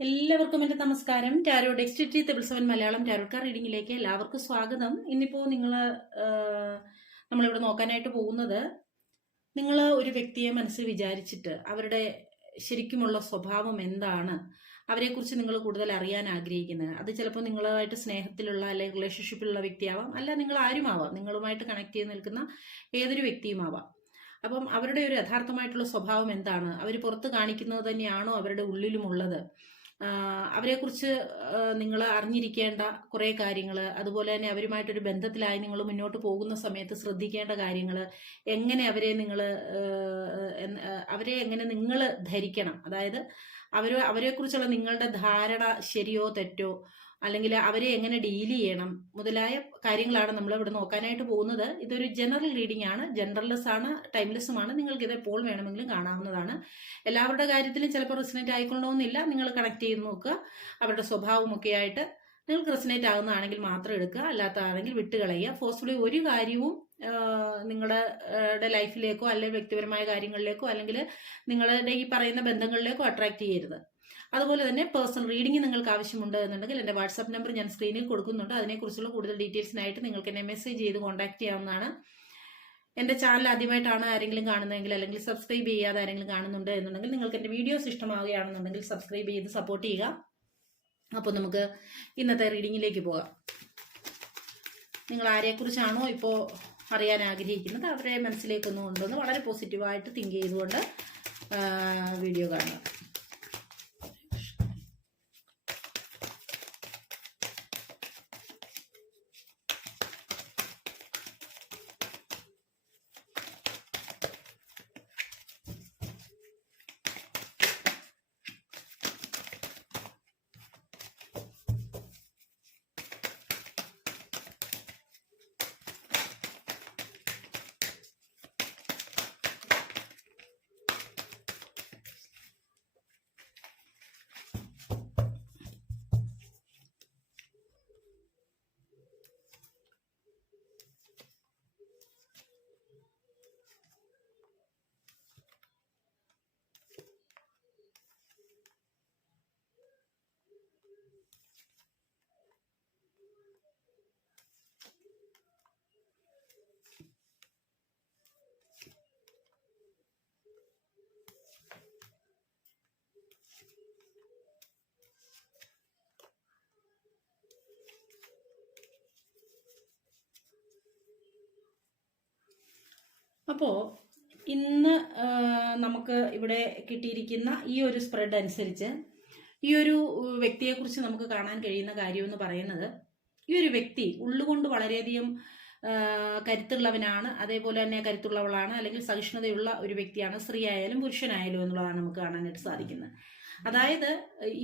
എല്ലാവർക്കും എന്റെ നമസ്കാരം. ടാരോ ടി തെബിൾ സെവൻ മലയാളം ടാരോക്കാർ റീഡിങ്ങിലേക്ക് എല്ലാവർക്കും സ്വാഗതം. ഇന്നിപ്പോൾ നിങ്ങൾ നമ്മളിവിടെ നോക്കാനായിട്ട് പോകുന്നത് നിങ്ങൾ ഒരു വ്യക്തിയെ മനസ്സിൽ വിചാരിച്ചിട്ട് അവരുടെ ശരിക്കുമുള്ള സ്വഭാവം എന്താണ്? അവരെക്കുറിച്ച് നിങ്ങൾ കൂടുതൽ അറിയാൻ ആഗ്രഹിക്കുന്നത്. അത് ചിലപ്പോൾ നിങ്ങളുമായിട്ട് സ്നേഹത്തിലുള്ള അല്ലെങ്കിൽ റിലേഷൻഷിപ്പിലുള്ള വ്യക്തിയാവാം. അല്ല നിങ്ങൾ ആരുമാവാം? നിങ്ങളുമായിട്ട് കണക്ട് ചെയ്ത് നിൽക്കുന്ന ഏതൊരു വ്യക്തിയുമാവാം? അപ്പം അവരുടെ ഒരു യഥാർത്ഥമായിട്ടുള്ള സ്വഭാവം എന്താണ്? അവർ പുറത്ത് കാണിക്കുന്നത് തന്നെയാണോ അവരുടെ ഉള്ളിലുമുള്ളത്? അവരെക്കുറിച്ച് നിങ്ങൾ അറിഞ്ഞിരിക്കേണ്ട കുറേ കാര്യങ്ങൾ അതുപോലെ തന്നെ അവരുമായിട്ടൊരു ബന്ധത്തിലായി നിങ്ങൾ മുന്നോട്ട് പോകുന്ന സമയത്ത് ശ്രദ്ധിക്കേണ്ട കാര്യങ്ങൾ എങ്ങനെ അവരെ നിങ്ങൾ അവരെ എങ്ങനെ നിങ്ങൾ ധരിക്കണം? അതായത് അവർ അവരെക്കുറിച്ചുള്ള നിങ്ങളുടെ ധാരണ ശരിയോ തെറ്റോ അല്ലെങ്കിൽ അവരെ എങ്ങനെ ഡീൽ ചെയ്യണം മുതലായ കാര്യങ്ങളാണ് നമ്മൾ ഇവിടെ നോക്കാനായിട്ട് പോകുന്നത്. ഇതൊരു ജനറൽ റീഡിംഗ് ആണ്. ജനറൽലെസ് ആണ് ടൈംലെസ്സുമാണ് നിങ്ങൾക്ക് ഇത് എപ്പോൾ വേണമെങ്കിലും കാണാവുന്നതാണ്. എല്ലാവരുടെ കാര്യത്തിലും ചിലപ്പോൾ റിസനേറ്റ് ആയിക്കൊള്ളണമെന്നില്ല. നിങ്ങൾ കണക്ട് ചെയ്ത് നോക്കുക. അവരുടെ സ്വഭാവമൊക്കെ ആയിട്ട് നിങ്ങൾക്ക് റെസിനേറ്റ് ആകുന്നതാണെങ്കിൽ മാത്രം എടുക്കുക. അല്ലാത്തതാണെങ്കിൽ വിട്ടുകളയുക ഫോഴ്സ്ഫുള്ളി ഒരു കാര്യവും നിങ്ങളുടെ ലൈഫിലേക്കോ അല്ലെങ്കിൽ വ്യക്തിപരമായ കാര്യങ്ങളിലേക്കോ അല്ലെങ്കിൽ നിങ്ങളുടെ ഈ പറയുന്ന ബന്ധങ്ങളിലേക്കോ അട്രാക്ട് ചെയ്യരുത്. അതുപോലെ തന്നെ പേഴ്സണൽ റീഡിംഗ് നിങ്ങൾക്ക് ആവശ്യമുണ്ട് എന്നുണ്ടെങ്കിൽ എന്റെ വാട്സാപ്പ് നമ്പർ ഞാൻ സ്ക്രീനിൽ കൊടുക്കുന്നുണ്ട്. അതിനെക്കുറിച്ചുള്ള കൂടുതൽ ഡീറ്റെയിൽസിനായിട്ട് നിങ്ങൾക്ക് എന്നെ മെസ്സേജ് ചെയ്ത് കോൺടാക്ട് ചെയ്യാവുന്നതാണ്. എന്റെ ചാനൽ ആദ്യമായിട്ടാണ് ആരെങ്കിലും കാണുന്നതെങ്കിൽ അല്ലെങ്കിൽ സബ്സ്ക്രൈബ് ചെയ്യാതെ ആരെങ്കിലും കാണുന്നുണ്ട് എന്നുണ്ടെങ്കിൽ നിങ്ങൾക്ക് എന്റെ വീഡിയോസ് ഇഷ്ടമാവുകയാണെന്നുണ്ടെങ്കിൽ സബ്സ്ക്രൈബ് ചെയ്ത് സപ്പോർട്ട് ചെയ്യുക. അപ്പോൾ നമുക്ക് ഇന്നത്തെ റീഡിങ്ങിലേക്ക് പോകാം. നിങ്ങൾ ആരെക്കുറിച്ചാണോ ഇപ്പോൾ അറിയാൻ ആഗ്രഹിക്കുന്നത് അവരെ മനസ്സിലേക്കൊന്നും കൊണ്ടുവന്ന് വളരെ പോസിറ്റീവായിട്ട് തിങ്ക് ചെയ്തുകൊണ്ട് വീഡിയോ കാണുക. അപ്പോൾ ഇന്ന് നമുക്ക് ഇവിടെ കിട്ടിയിരിക്കുന്ന ഈ ഒരു സ്പ്രെഡ് അനുസരിച്ച് ഈ ഒരു വ്യക്തിയെക്കുറിച്ച് നമുക്ക് കാണാൻ കഴിയുന്ന കാര്യം എന്ന് പറയുന്നത് ഈ ഒരു വ്യക്തി ഉള്ളുകൊണ്ട് വളരെയധികം കരുത്തുള്ളവനാണ് അതേപോലെ തന്നെ കരുത്തുള്ളവളാണ് അല്ലെങ്കിൽ സഹിഷ്ണുതയുള്ള ഒരു വ്യക്തിയാണ് സ്ത്രീ ആയാലും പുരുഷനായാലും എന്നുള്ളതാണ് നമുക്ക് കാണാനായിട്ട് സാധിക്കുന്നത്. അതായത്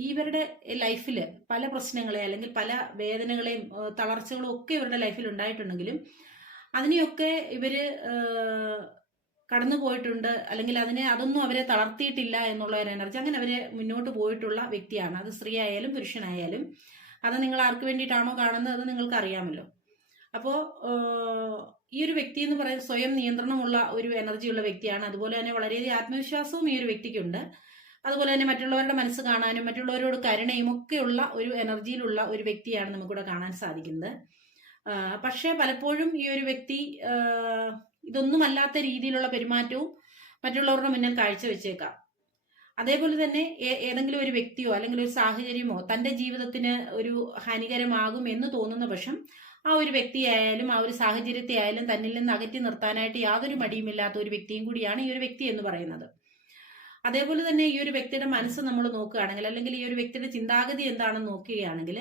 ഇവരുടെ ലൈഫിൽ പല പ്രശ്നങ്ങളെ അല്ലെങ്കിൽ പല വേദനകളെയും തളർച്ചകളും ഒക്കെ ഇവരുടെ ലൈഫിൽ ഉണ്ടായിട്ടുണ്ടെങ്കിലും അതിനെയൊക്കെ ഇവർ കടന്നു പോയിട്ടുണ്ട്. അല്ലെങ്കിൽ അതിനെ അതൊന്നും അവരെ തളർത്തിയിട്ടില്ല എന്നുള്ള ഒരു എനർജി അങ്ങനെ അവരെ മുന്നോട്ട് പോയിട്ടുള്ള വ്യക്തിയാണ്. അത് സ്ത്രീ ആയാലും പുരുഷനായാലും. അത് നിങ്ങൾ ആർക്ക് വേണ്ടിയിട്ടാണോ കാണുന്നത് അത് നിങ്ങൾക്ക് അറിയാമല്ലോ അപ്പോൾ ഈ ഒരു വ്യക്തി എന്ന് പറയുന്നത് സ്വയം നിയന്ത്രണമുള്ള ഒരു എനർജി ഉള്ള വ്യക്തിയാണ്. അതുപോലെ തന്നെ വളരെയധികം ആത്മവിശ്വാസവും ഈ ഒരു വ്യക്തിക്കുണ്ട്. അതുപോലെ തന്നെ മറ്റുള്ളവരുടെ മനസ്സ് കാണാനും മറ്റുള്ളവരോട് കരുണയും ഒക്കെയുള്ള ഒരു എനർജിയിലുള്ള ഒരു വ്യക്തിയാണ് നമുക്കിവിടെ കാണാൻ സാധിക്കുന്നത്. പക്ഷേ പലപ്പോഴും ഈ ഒരു വ്യക്തി ഇതൊന്നുമല്ലാത്ത രീതിയിലുള്ള പെരുമാറ്റവും മറ്റുള്ളവരുടെ മുന്നിൽ കാഴ്ചവെച്ചേക്കാം. അതേപോലെ തന്നെ ഏതെങ്കിലും ഒരു വ്യക്തിയോ അല്ലെങ്കിൽ ഒരു സാഹചര്യമോ തന്റെ ജീവിതത്തിന് ഒരു ഹാനികരമാകും എന്ന് തോന്നുന്ന പക്ഷം ആ ഒരു വ്യക്തിയായാലും ആ ഒരു സാഹചര്യത്തെ ആയാലും തന്നിൽ നിന്ന് അകറ്റി നിർത്താനായിട്ട് യാതൊരു മടിയുമില്ലാത്ത ഒരു വ്യക്തിയും കൂടിയാണ് ഈ ഒരു വ്യക്തി എന്ന് പറയുന്നത്. അതേപോലെ തന്നെ ഈ ഒരു വ്യക്തിയുടെ മനസ്സ് നമ്മൾ നോക്കുകയാണെങ്കിൽ അല്ലെങ്കിൽ ഈ ഒരു വ്യക്തിയുടെ ചിന്താഗതി എന്താണെന്ന് നോക്കുകയാണെങ്കിൽ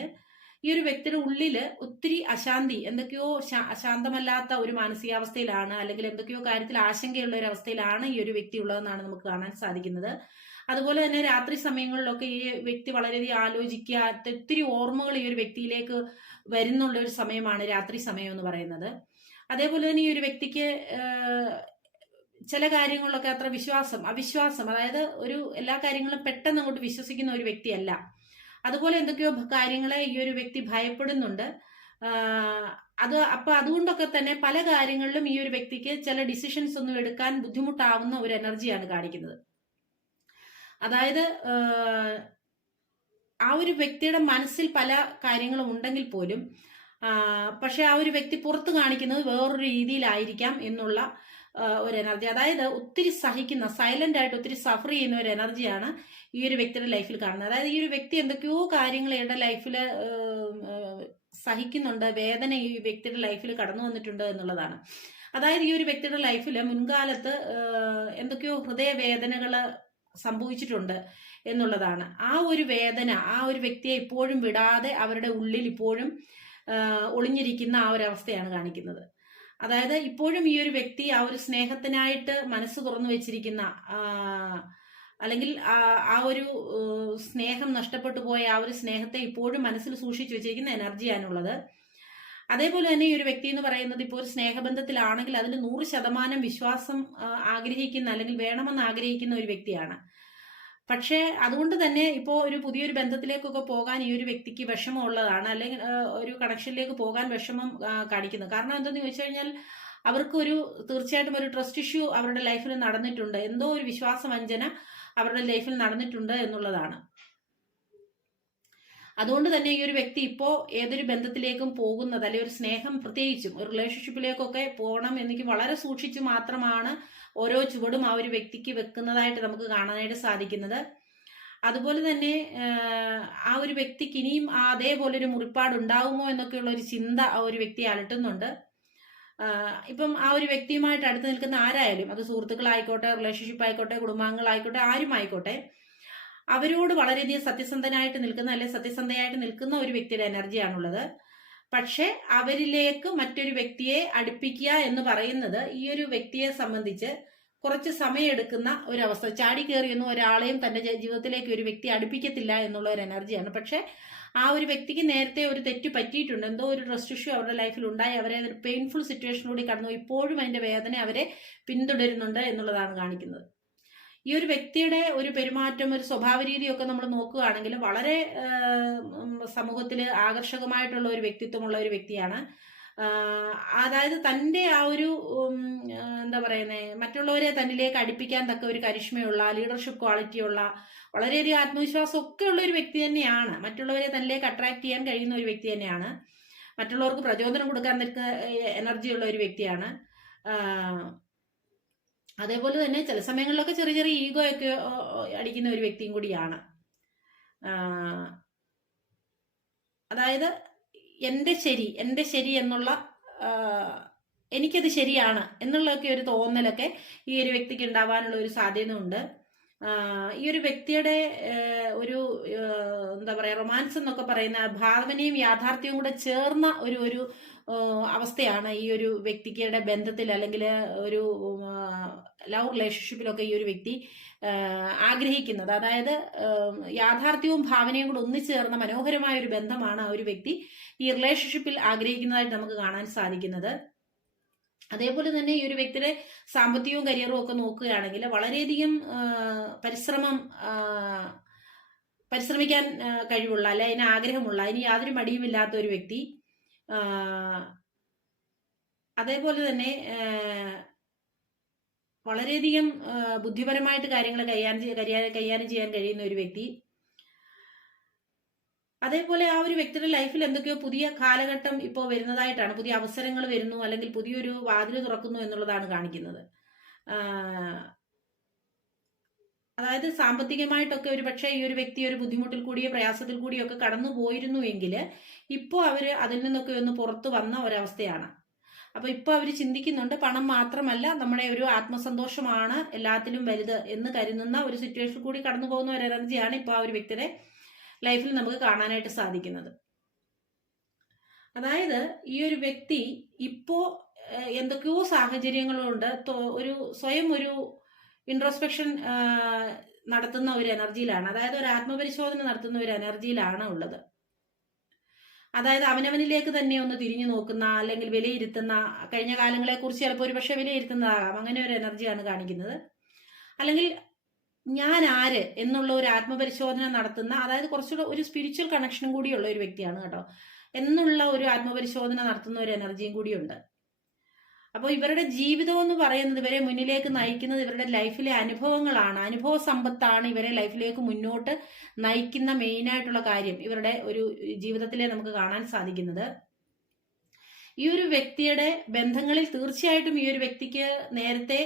ഈ ഒരു വ്യക്തിയുടെ ഉള്ളിൽ ഒത്തിരി അശാന്തി എന്തൊക്കെയോ അശാന്തമല്ലാത്ത ഒരു മാനസികാവസ്ഥയിലാണ് അല്ലെങ്കിൽ എന്തൊക്കെയോ കാര്യത്തിൽ ആശങ്കയുള്ള ഒരു അവസ്ഥയിലാണ് ഈ ഒരു വ്യക്തി ഉള്ളതെന്നാണ് നമുക്ക് കാണാൻ സാധിക്കുന്നത്. അതുപോലെ തന്നെ രാത്രി സമയങ്ങളിലൊക്കെ ഈ വ്യക്തി വളരെയധികം ആലോചിക്കുക ഒത്തിരി ഓർമ്മകൾ ഈ ഒരു വ്യക്തിയിലേക്ക് വരുന്നുള്ള ഒരു സമയമാണ് രാത്രി സമയം എന്ന് പറയുന്നത്. അതേപോലെ തന്നെ ഈ ഒരു വ്യക്തിക്ക് ചില കാര്യങ്ങളിലൊക്കെ അത്ര വിശ്വാസം അവിശ്വാസം അതായത് ഒരു എല്ലാ കാര്യങ്ങളും പെട്ടെന്ന് അങ്ങോട്ട് വിശ്വസിക്കുന്ന ഒരു വ്യക്തിയല്ല. അതുപോലെ എന്തൊക്കെയോ കാര്യങ്ങളെ ഈ ഒരു വ്യക്തി ഭയപ്പെടുന്നുണ്ട്. അത് അപ്പൊ അതുകൊണ്ടൊക്കെ തന്നെ പല കാര്യങ്ങളിലും ഈ ഒരു വ്യക്തിക്ക് ചില ഡിസിഷൻസ് ഒന്നും എടുക്കാൻ ബുദ്ധിമുട്ടാവുന്ന ഒരു എനർജിയാണ് കാണിക്കുന്നത്. അതായത് ആ ഒരു വ്യക്തിയുടെ മനസ്സിൽ പല കാര്യങ്ങളും ഉണ്ടെങ്കിൽ പോലും പക്ഷെ ആ ഒരു വ്യക്തി പുറത്ത് കാണിക്കുന്നത് വേറൊരു രീതിയിലായിരിക്കാം എന്നുള്ള ഒരു എനർജി അതായത് ഒത്തിരി സഹിക്കുന്ന സൈലന്റ് ആയിട്ട് ഒത്തിരി സഫർ ചെയ്യുന്ന ഒരു എനർജിയാണ് ഈ ഒരു വ്യക്തിയുടെ ലൈഫിൽ കാണുന്നത്. അതായത് ഈ ഒരു വ്യക്തി എന്തൊക്കെയോ കാര്യങ്ങൾ ഇയാളുടെ ലൈഫിൽ സഹിക്കുന്നുണ്ട്. വേദന ഈ വ്യക്തിയുടെ ലൈഫിൽ കടന്നു വന്നിട്ടുണ്ട് എന്നുള്ളതാണ്. അതായത് ഈ ഒരു വ്യക്തിയുടെ ലൈഫിൽ മുൻകാലത്ത് എന്തൊക്കെയോ ഹൃദയവേദനകൾ സംഭവിച്ചിട്ടുണ്ട് എന്നുള്ളതാണ്. ആ ഒരു വേദന ആ ഒരു വ്യക്തിയെ ഇപ്പോഴും വിടാതെ അവരുടെ ഉള്ളിൽ ഇപ്പോഴും ഒളിഞ്ഞിരിക്കുന്ന ആ ഒരു അവസ്ഥയാണ് കാണിക്കുന്നത്. അതായത് ഇപ്പോഴും ഈ ഒരു വ്യക്തി ആ ഒരു സ്നേഹത്തിനായിട്ട് മനസ്സ് തുറന്നു വെച്ചിരിക്കുന്ന അല്ലെങ്കിൽ ആ ഒരു സ്നേഹം നഷ്ടപ്പെട്ടു പോയ ആ ഒരു സ്നേഹത്തെ ഇപ്പോഴും മനസ്സിൽ സൂക്ഷിച്ചു വെച്ചിരിക്കുന്ന എനർജിയാണുള്ളത്. അതേപോലെ തന്നെ ഈ ഒരു വ്യക്തി എന്ന് പറയുന്നത് ഇപ്പോൾ ഒരു സ്നേഹബന്ധത്തിലാണെങ്കിൽ അതിൽ നൂറ് ശതമാനം വിശ്വാസം ആഗ്രഹിക്കുന്ന അല്ലെങ്കിൽ വേണമെന്ന് ആഗ്രഹിക്കുന്ന ഒരു വ്യക്തിയാണ്. പക്ഷേ അതുകൊണ്ട് തന്നെ ഇപ്പോൾ ഒരു പുതിയൊരു ബന്ധത്തിലേക്കൊക്കെ പോകാൻ ഈ ഒരു വ്യക്തിക്ക് വിഷമമുള്ളതാണ്. അല്ലെങ്കിൽ ഒരു കണക്ഷനിലേക്ക് പോകാൻ വിഷമം കാണിക്കുന്നത് കാരണം എന്തെന്ന് ചോദിച്ചു കഴിഞ്ഞാൽ അവർക്കൊരു തീർച്ചയായിട്ടും ഒരു ട്രസ്റ്റ് ഇഷ്യൂ അവരുടെ ലൈഫിൽ നടന്നിട്ടുണ്ട്. എന്തോ ഒരു വിശ്വാസവഞ്ചന അവരുടെ ലൈഫിൽ നടന്നിട്ടുണ്ട് എന്നുള്ളതാണ്. അതുകൊണ്ട് തന്നെ ഈ ഒരു വ്യക്തി ഇപ്പോ ഏതൊരു ബന്ധത്തിലേക്കും പോകുന്നത് അല്ലെങ്കിൽ ഒരു സ്നേഹം പ്രത്യേകിച്ചും ഒരു റിലേഷൻഷിപ്പിലേക്കൊക്കെ പോകണം എനിക്ക് വളരെ സൂക്ഷിച്ച് മാത്രമാണ് ഓരോ ചുവടും ആ ഒരു വ്യക്തിക്ക് വെക്കുന്നതായിട്ട് നമുക്ക് കാണാനായിട്ട് സാധിക്കുന്നത്. അതുപോലെ തന്നെ ആ ഒരു വ്യക്തിക്ക് ഇനിയും അതേപോലെ ഒരു മുറിപ്പാട് ഉണ്ടാകുമോ എന്നൊക്കെയുള്ള ഒരു ചിന്ത ആ ഒരു വ്യക്തി അലട്ടുന്നുണ്ട്. ഇപ്പം ആ ഒരു വ്യക്തിയുമായിട്ട് അടുത്ത് നിൽക്കുന്ന ആരായാലും അത് സുഹൃത്തുക്കളായിക്കോട്ടെ റിലേഷൻഷിപ്പ് ആയിക്കോട്ടെ കുടുംബാംഗങ്ങളായിക്കോട്ടെ ആരുമായിക്കോട്ടെ അവരോട് വളരെയധികം സത്യസന്ധനായിട്ട് നിൽക്കുന്ന അല്ലെ സത്യസന്ധയായിട്ട് നിൽക്കുന്ന ഒരു വ്യക്തിയുടെ എനർജിയാണുള്ളത് പക്ഷെ അവരിലേക്ക് മറ്റൊരു വ്യക്തിയെ അടുപ്പിക്കുക എന്ന് പറയുന്നത് ഈ ഒരു വ്യക്തിയെ സംബന്ധിച്ച് കുറച്ച് സമയമെടുക്കുന്ന ഒരവസ്ഥ. ചാടി കയറിയൊന്നും ഒരാളെയും തന്റെ ജീവിതത്തിലേക്ക് ഒരു വ്യക്തി അടുപ്പിക്കത്തില്ല എന്നുള്ള ഒരു എനർജിയാണ്. പക്ഷെ ആ ഒരു വ്യക്തിക്ക് നേരത്തെ ഒരു തെറ്റ് പറ്റിയിട്ടുണ്ട്. എന്തോ ഒരു ട്രസ്റ്റ് ഇഷ്യൂ അവരുടെ ലൈഫിൽ ഉണ്ടായി. അവരെ ഒരു പെയിൻഫുൾ സിറ്റുവേഷനിലൂടെ കടന്നു. ഇപ്പോഴും അതിന്റെ വേദന അവരെ പിന്തുടരുന്നുണ്ട് എന്നുള്ളതാണ് കാണിക്കുന്നത്. ഈ ഒരു വ്യക്തിയുടെ ഒരു പെരുമാറ്റം ഒരു സ്വഭാവ രീതിയൊക്കെ നമ്മൾ നോക്കുകയാണെങ്കിൽ വളരെ സമൂഹത്തിൽ ആകർഷകമായിട്ടുള്ള ഒരു വ്യക്തിത്വമുള്ള ഒരു വ്യക്തിയാണ് അതായത് തന്റെ ആ ഒരു എന്താ പറയുന്നത് മറ്റുള്ളവരെ തന്നിലേക്ക് അടുപ്പിക്കാൻ തക്ക ഒരു കരിഷ്മയുള്ള ലീഡർഷിപ്പ് ക്വാളിറ്റി ഉള്ള വളരെയധികം ആത്മവിശ്വാസം ഒക്കെ ഉള്ള ഒരു വ്യക്തി തന്നെയാണ്. മറ്റുള്ളവരെ തന്നിലേക്ക് അട്രാക്ട് ചെയ്യാൻ കഴിയുന്ന ഒരു വ്യക്തി തന്നെയാണ്. മറ്റുള്ളവർക്ക് പ്രചോദനം കൊടുക്കാൻ എനർജി ഉള്ള ഒരു വ്യക്തിയാണ്. അതേപോലെ തന്നെ ചില സമയങ്ങളിലൊക്കെ ചെറിയ ചെറിയ ഈഗോ ഒക്കെ അടിക്കുന്ന ഒരു വ്യക്തിയും കൂടിയാണ്. അതായത് എന്റെ ശരി എന്റെ ശരി എന്നുള്ള എനിക്കത് ശരിയാണ് എന്നുള്ളതൊക്കെ ഒരു തോന്നലൊക്കെ ഈ ഒരു വ്യക്തിക്ക് ഉണ്ടാവാനുള്ള ഒരു സാധ്യതയുണ്ട്. ഉണ്ട് ഈ ഒരു വ്യക്തിയുടെ ഒരു എന്താ പറയുക റൊമാൻസ് എന്നൊക്കെ പറയുന്ന ഭാവനയും യാഥാർത്ഥ്യവും കൂടെ ചേർന്ന ഒരു ഒരു അവസ്ഥയാണ് ഈ ഒരു വ്യക്തിയുടെ ബന്ധത്തിൽ അല്ലെങ്കിൽ ഒരു ലവ് റിലേഷൻഷിപ്പിലൊക്കെ ഈ ഒരു വ്യക്തി ആഗ്രഹിക്കുന്നത്. അതായത് യാഥാർത്ഥ്യവും ഭാവനയും കൂടെ ഒന്നിച്ചേർന്ന മനോഹരമായ ഒരു ബന്ധമാണ് ആ ഒരു വ്യക്തി ഈ റിലേഷൻഷിപ്പിൽ ആഗ്രഹിക്കുന്നതായിട്ട് നമുക്ക് കാണാൻ സാധിക്കുന്നത്. അതേപോലെ തന്നെ ഈ ഒരു വ്യക്തിയുടെ സാമ്പത്തികവും കരിയറും ഒക്കെ നോക്കുകയാണെങ്കിൽ വളരെയധികം പരിശ്രമം പരിശ്രമിക്കാൻ കഴിവുള്ള അല്ലെ അതിന് ആഗ്രഹമുള്ള അതിന് യാതൊരു മടിയുമില്ലാത്ത ഒരു വ്യക്തി അതേപോലെ തന്നെ വളരെയധികം ബുദ്ധിപരമായിട്ട് കാര്യങ്ങൾ കൈകാര്യം കൈകാര്യം ചെയ്യാൻ കഴിയുന്ന ഒരു വ്യക്തി. അതേപോലെ ആ ഒരു വ്യക്തിയുടെ ലൈഫിൽ എന്തൊക്കെയോ പുതിയ കാലഘട്ടം ഇപ്പോൾ വരുന്നതായിട്ടാണ് പുതിയ അവസരങ്ങൾ വരുന്നു അല്ലെങ്കിൽ പുതിയൊരു വാതിൽ തുറക്കുന്നു എന്നുള്ളതാണ് കാണിക്കുന്നത്. അതായത് സാമ്പത്തികമായിട്ടൊക്കെ ഒരു പക്ഷേ ഈ ഒരു വ്യക്തി ഒരു ബുദ്ധിമുട്ടിൽ കൂടിയോ പ്രയാസത്തിൽ കൂടിയോ ഒക്കെ കടന്നു പോയിരുന്നു എങ്കിൽ ഇപ്പോൾ അവർ അതിൽ നിന്നൊക്കെ ഒന്ന് പുറത്തു വന്ന ഒരവസ്ഥയാണ്. അപ്പൊ ഇപ്പൊ അവർ ചിന്തിക്കുന്നുണ്ട് പണം മാത്രമല്ല നമ്മുടെ ഒരു ആത്മസന്തോഷമാണ് എല്ലാത്തിലും വലുത് എന്ന് കരുതുന്ന ഒരു സിറ്റുവേഷൻ കൂടി കടന്നു പോകുന്ന ഒരു എനർജിയാണ് ഇപ്പോൾ ആ ഒരു വ്യക്തിയുടെ ലൈഫിൽ നമുക്ക് കാണാനായിട്ട് സാധിക്കുന്നത്. അതായത് ഈ ഒരു വ്യക്തി ഇപ്പോ എന്തൊക്കെയോ സാഹചര്യങ്ങളുണ്ട്. ഒരു സ്വയം ഒരു ഇൻട്രോസ്പെക്ഷൻ നടത്തുന്ന ഒരു എനർജിയിലാണ്. അതായത് ഒരു ആത്മപരിശോധന നടത്തുന്ന ഒരു എനർജിയിലാണ് ഉള്ളത്. അതായത് അവനവനിലേക്ക് തന്നെ ഒന്ന് തിരിഞ്ഞു നോക്കുന്ന അല്ലെങ്കിൽ വിലയിരുത്തുന്ന കഴിഞ്ഞ കാലങ്ങളെ കുറിച്ച് ചിലപ്പോൾ ഒരു പക്ഷേ വിലയിരുത്തുന്നതാകാം. അങ്ങനെ ഒരു എനർജിയാണ് കാണിക്കുന്നത്. അല്ലെങ്കിൽ ഞാൻ ആര് എന്നുള്ള ഒരു ആത്മപരിശോധന നടത്തുന്ന അതായത് കുറച്ചുകൂടെ ഒരു സ്പിരിച്വൽ കണക്ഷനും കൂടിയുള്ള ഒരു വ്യക്തിയാണ് കേട്ടോ. എന്നുള്ള ഒരു ആത്മപരിശോധന നടത്തുന്ന ഒരു എനർജിയും കൂടിയുണ്ട്. അപ്പോൾ ഇവരുടെ ജീവിതം എന്ന് പറയുന്നത് ഇവരെ മുന്നിലേക്ക് നയിക്കുന്നത് ഇവരുടെ ലൈഫിലെ അനുഭവങ്ങളാണ്. അനുഭവ സമ്പത്താണ് ഇവരെ ലൈഫിലേക്ക് മുന്നോട്ട് നയിക്കുന്ന മെയിൻ ആയിട്ടുള്ള കാര്യം ഇവരുടെ ഒരു ജീവിതത്തിലെ നമുക്ക് കാണാൻ സാധിക്കുന്നത്. ഈ ഒരു വ്യക്തിയുടെ ബന്ധങ്ങളിൽ തീർച്ചയായിട്ടും ഈ ഒരു വ്യക്തിക്ക് നേരത്തെ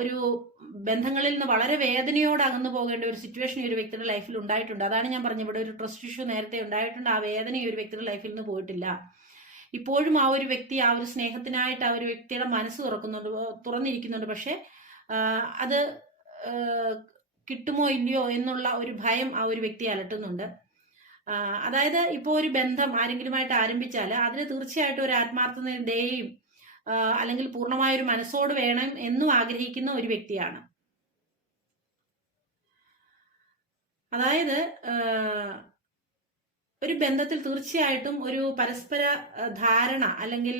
ഒരു ബന്ധങ്ങളിൽ നിന്ന് വളരെ വേദനയോട് അകന്നു പോകേണ്ട ഒരു സിറ്റുവേഷൻ ഈ ഒരു വ്യക്തിയുടെ ലൈഫിൽ ഉണ്ടായിട്ടുണ്ട്. അതാണ് ഞാൻ പറഞ്ഞത്. ഇവിടെ ഒരു ട്രസ്റ്റ് ഇഷ്യൂ നേരത്തെ ഉണ്ടായിട്ടുണ്ട്. ആ വേദന ഈ ഒരു വ്യക്തിയുടെ ലൈഫിൽ നിന്ന് പോയിട്ടില്ല. ഇപ്പോഴും ആ ഒരു വ്യക്തി ആ ഒരു സ്നേഹത്തിനായിട്ട് ആ ഒരു വ്യക്തിയുടെ മനസ്സ് തുറക്കുന്നുണ്ട് തുറന്നിരിക്കുന്നുണ്ട്. പക്ഷെ അത് കിട്ടുമോ ഇല്ലയോ എന്നുള്ള ഒരു ഭയം ആ ഒരു വ്യക്തി അലട്ടുന്നുണ്ട്. അതായത് ഇപ്പോൾ ഒരു ബന്ധം ആരെങ്കിലുമായിട്ട് ആരംഭിച്ചാൽ അതിന് തീർച്ചയായിട്ടും ഒരു ആത്മാർത്ഥതയുടെയും അല്ലെങ്കിൽ പൂർണമായ ഒരു മനസ്സോട് വേണം എന്നും ആഗ്രഹിക്കുന്ന ഒരു വ്യക്തിയാണ്. അതായത് ഒരു ബന്ധത്തിൽ തീർച്ചയായിട്ടും ഒരു പരസ്പര ധാരണ അല്ലെങ്കിൽ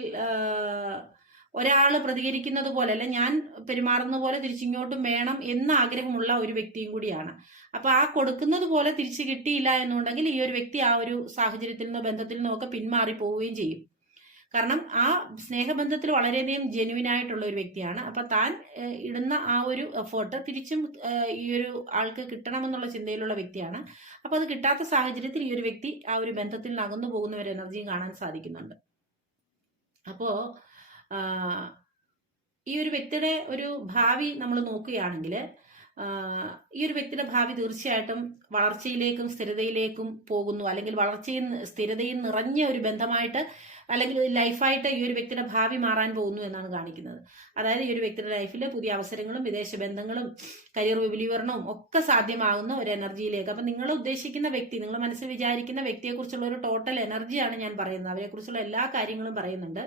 ഒരാൾ പ്രതികരിക്കുന്നത് പോലെ അല്ലെ ഞാൻ പെരുമാറുന്ന പോലെ തിരിച്ചിങ്ങോട്ടും വേണം എന്ന ആഗ്രഹമുള്ള ഒരു വ്യക്തിയും കൂടിയാണ്. അപ്പൊ ആ കൊടുക്കുന്നത് പോലെ തിരിച്ചു കിട്ടിയില്ല എന്നുണ്ടെങ്കിൽ ഈ ഒരു വ്യക്തി ആ ഒരു സാഹചര്യത്തിൽ നിന്നോ ബന്ധത്തിൽ നിന്നോ ഒക്കെ പിന്മാറി പോവുകയും ചെയ്യും. കാരണം ആ സ്നേഹബന്ധത്തിൽ വളരെയധികം ജെനുവിൻ ആയിട്ടുള്ള ഒരു വ്യക്തിയാണ്. അപ്പൊ താൻ ഇടുന്ന ആ ഒരു എഫേർട്ട് തിരിച്ചും ഈ ഒരു ആൾക്ക് കിട്ടണമെന്നുള്ള ചിന്തയിലുള്ള വ്യക്തിയാണ്. അപ്പൊ അത് കിട്ടാത്ത സാഹചര്യത്തിൽ ഈ ഒരു വ്യക്തി ആ ഒരു ബന്ധത്തിൽ നിന്ന് അകന്നു പോകുന്ന ഒരു എനർജിയും കാണാൻ സാധിക്കുന്നുണ്ട്. അപ്പോ ഈ ഒരു വ്യക്തിയുടെ ഒരു ഭാവി നമ്മൾ നോക്കുകയാണെങ്കിൽ ഈ ഒരു വ്യക്തിയുടെ ഭാവി തീർച്ചയായിട്ടും വളർച്ചയിലേക്കും സ്ഥിരതയിലേക്കും പോകുന്നു. അല്ലെങ്കിൽ വളർച്ചയും സ്ഥിരതയും നിറഞ്ഞ ഒരു ബന്ധമായിട്ട് അല്ലെങ്കിൽ ലൈഫായിട്ട് ഈ ഒരു വ്യക്തിയുടെ ഭാവി മാറാൻ പോകുന്നു എന്നാണ് കാണിക്കുന്നത്. അതായത് ഈ ഒരു വ്യക്തിയുടെ ലൈഫിൽ പുതിയ അവസരങ്ങളും വിദേശ ബന്ധങ്ങളും കരിയർ വിപുലീകരണവും ഒക്കെ സാധ്യമാകുന്ന ഒരു എനർജിയിലേക്ക്. അപ്പം നിങ്ങൾ ഉദ്ദേശിക്കുന്ന വ്യക്തി നിങ്ങൾ മനസ്സിൽ വിചാരിക്കുന്ന വ്യക്തിയെക്കുറിച്ചുള്ള ഒരു ടോട്ടൽ എനർജിയാണ് ഞാൻ പറയുന്നത്. അവരെക്കുറിച്ചുള്ള എല്ലാ കാര്യങ്ങളും പറയുന്നുണ്ട്.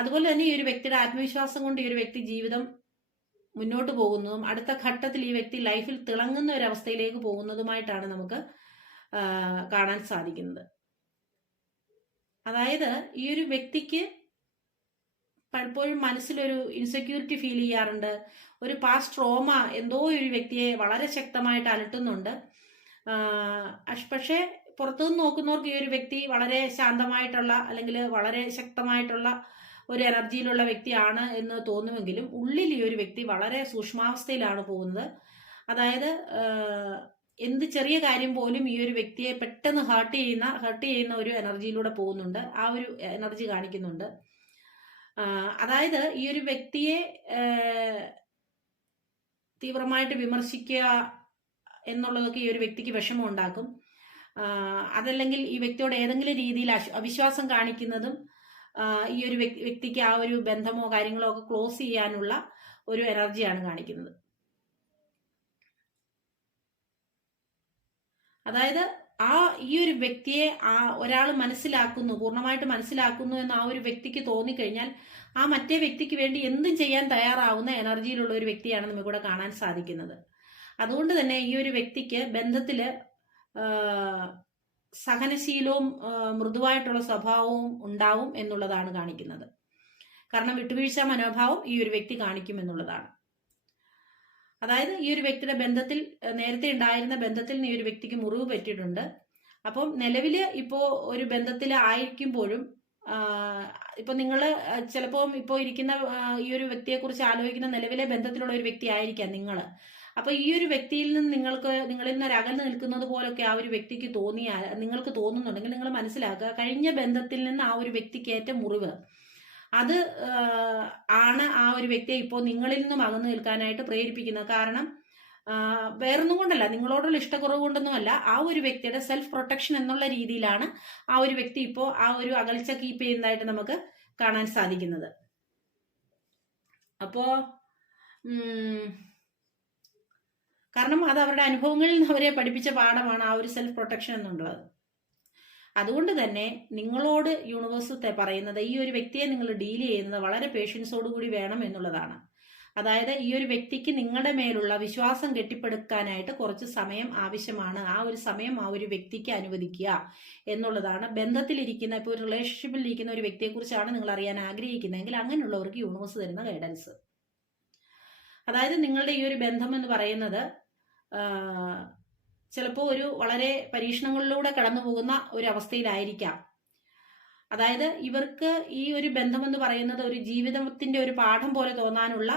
അതുപോലെ തന്നെ ഈ ഒരു വ്യക്തിയുടെ ആത്മവിശ്വാസം കൊണ്ട് ഈ ഒരു വ്യക്തി ജീവിതം മുന്നോട്ട് പോകുന്നതും അടുത്ത ഘട്ടത്തിൽ ഈ വ്യക്തി ലൈഫിൽ തിളങ്ങുന്ന ഒരു അവസ്ഥയിലേക്ക് പോകുന്നതുമായിട്ടാണ് നമുക്ക് കാണാൻ സാധിക്കുന്നത്. അതായത് ഈ ഒരു വ്യക്തിക്ക് പലപ്പോഴും മനസ്സിലൊരു ഇൻസെക്യൂരിറ്റി ഫീൽ ചെയ്യാറുണ്ട് ഒരു പാസ്റ്റ് ട്രോമ എന്തോ ഒരു വ്യക്തിയെ വളരെ ശക്തമായിട്ട് അലട്ടുന്നുണ്ട്. പക്ഷേ പുറത്തുനിന്ന് നോക്കുന്നവർക്ക് ഈ ഒരു വ്യക്തി വളരെ ശാന്തമായിട്ടുള്ള അല്ലെങ്കിൽ വളരെ ശക്തമായിട്ടുള്ള ഒരു എനർജിയിലുള്ള വ്യക്തിയാണ് എന്ന് തോന്നുമെങ്കിലും ഉള്ളിൽ ഈ ഒരു വ്യക്തി വളരെ സൂക്ഷ്മാവസ്ഥയിലാണ് പോകുന്നത്. അതായത് എന്ത് ചെറിയ കാര്യം പോലും ഈ ഒരു വ്യക്തിയെ പെട്ടെന്ന് ഹേർട്ട് ചെയ്യുന്ന ഹേർട്ട് ചെയ്യുന്ന ഒരു എനർജിയിലൂടെ പോകുന്നുണ്ട്. ആ ഒരു എനർജി കാണിക്കുന്നുണ്ട്. അതായത് ഈ ഒരു വ്യക്തിയെ തീവ്രമായിട്ട് വിമർശിക്കുക എന്നുള്ളതൊക്കെ ഈ ഒരു വ്യക്തിക്ക് വിഷമം ഉണ്ടാക്കും. അതല്ലെങ്കിൽ ഈ വ്യക്തിയോട് ഏതെങ്കിലും രീതിയിൽ അവിശ്വാസം കാണിക്കുന്നതും ഈ ഒരു വ്യക്തിക്ക് ആ ഒരു ബന്ധമോ കാര്യങ്ങളോ ഒക്കെ ക്ലോസ് ചെയ്യാനുള്ള ഒരു എനർജിയാണ് കാണിക്കുന്നത്. അതായത് ആ ഈ ഒരു വ്യക്തിയെ ആ ഒരാൾ മനസ്സിലാക്കുന്നു പൂർണമായിട്ട് മനസ്സിലാക്കുന്നു എന്ന് ആ ഒരു വ്യക്തിക്ക് തോന്നിക്കഴിഞ്ഞാൽ ആ മറ്റേ വ്യക്തിക്ക് വേണ്ടി എന്തും ചെയ്യാൻ തയ്യാറാവുന്ന എനർജിയിലുള്ള ഒരു വ്യക്തിയാണ് നമുക്കിവിടെ കാണാൻ സാധിക്കുന്നത്. അതുകൊണ്ട് തന്നെ ഈ ഒരു വ്യക്തിക്ക് ബന്ധത്തിൽ ആ, സഹനശീലവും മൃദുവായിട്ടുള്ള സ്വഭാവവും ഉണ്ടാവും എന്നുള്ളതാണ് കാണിക്കുന്നത്. കാരണം വിട്ടുവീഴ്ച മനോഭാവം ഈ ഒരു വ്യക്തി കാണിക്കും എന്നുള്ളതാണ്. അതായത് ഈ ഒരു വ്യക്തിയുടെ ബന്ധത്തിൽ നേരത്തെ ഉണ്ടായിരുന്ന ബന്ധത്തിൽ ഈ ഒരു വ്യക്തിക്ക് മുറിവ് പറ്റിയിട്ടുണ്ട്. അപ്പം നിലവിൽ ഇപ്പോൾ ഒരു ബന്ധത്തിൽ ആയിരിക്കുമ്പോഴും ഇപ്പൊ നിങ്ങൾ ചിലപ്പോൾ ഇപ്പോൾ ഇരിക്കുന്ന ഈ ഒരു വ്യക്തിയെ കുറിച്ച് ആലോചിക്കുന്ന നിലവിലെ ബന്ധത്തിലുള്ള ഒരു വ്യക്തി ആയിരിക്കാം നിങ്ങൾ അപ്പൊ ഈ ഒരു വ്യക്തിയിൽ നിന്ന് നിങ്ങൾക്ക് നിങ്ങളിൽ നിന്ന് അകന്ന് നിൽക്കുന്നത് പോലൊക്കെ ആ ഒരു വ്യക്തിക്ക് തോന്നിയാൽ നിങ്ങൾക്ക് തോന്നുന്നുണ്ടെങ്കിൽ നിങ്ങൾ മനസ്സിലാക്കുക കഴിഞ്ഞ ബന്ധത്തിൽ നിന്ന് ആ ഒരു വ്യക്തിക്ക് ഏറ്റ മുറിവ്. അത് ആണ് ആ ഒരു വ്യക്തിയെ ഇപ്പോൾ നിങ്ങളിൽ നിന്നും അകന്നു നിൽക്കാനായിട്ട് പ്രേരിപ്പിക്കുന്നത്. കാരണം വേറൊന്നും കൊണ്ടല്ല നിങ്ങളോടുള്ള ഇഷ്ടക്കുറവ് കൊണ്ടൊന്നുമല്ല ആ ഒരു വ്യക്തിയുടെ സെൽഫ് പ്രൊട്ടക്ഷൻ എന്നുള്ള രീതിയിലാണ് ആ ഒരു വ്യക്തി ഇപ്പോൾ ആ ഒരു അകൽച്ച കീപ്പ് ചെയ്യുന്നതായിട്ട് നമുക്ക് കാണാൻ സാധിക്കുന്നത്. അപ്പോ കാരണം അത് അവരുടെ അനുഭവങ്ങളിൽ നിന്ന് അവരെ പഠിപ്പിച്ച പാഠമാണ് ആ ഒരു സെൽഫ് പ്രൊട്ടക്ഷൻ എന്നുള്ളത്. അതുകൊണ്ട് തന്നെ നിങ്ങളോട് യൂണിവേഴ്സ് പറയുന്നത് ഈ ഒരു വ്യക്തിയെ നിങ്ങൾ ഡീൽ ചെയ്യുന്നത് വളരെ പേഷ്യൻസോട് കൂടി വേണം എന്നുള്ളതാണ്. അതായത് ഈ ഒരു വ്യക്തിക്ക് നിങ്ങളുടെ മേലുള്ള വിശ്വാസം കെട്ടിപ്പടുക്കാനായിട്ട് കുറച്ച് സമയം ആവശ്യമാണ്. ആ ഒരു സമയം ആ ഒരു വ്യക്തിക്ക് അനുവദിക്കുക എന്നുള്ളതാണ്. ബന്ധത്തിലിരിക്കുന്ന ഇപ്പോൾ ഒരു റിലേഷൻഷിപ്പിൽ ഇരിക്കുന്ന ഒരു വ്യക്തിയെക്കുറിച്ചാണ് നിങ്ങൾ അറിയാൻ ആഗ്രഹിക്കുന്നതെങ്കിൽ അങ്ങനെയുള്ളവർക്ക് യൂണിവേഴ്സ് തരുന്ന ഗൈഡൻസ് അതായത് നിങ്ങളുടെ ഈ ഒരു ബന്ധം എന്ന് പറയുന്നത് ചിലപ്പോൾ ഒരു വളരെ പരീക്ഷണങ്ങളിലൂടെ കടന്നു പോകുന്ന ഒരു അവസ്ഥയിലായിരിക്കാം അതായത് ഇവർക്ക് ഈ ഒരു ബന്ധമെന്ന് പറയുന്നത് ഒരു ജീവിതത്തിന്റെ ഒരു പാഠം പോലെ തോന്നാനുള്ള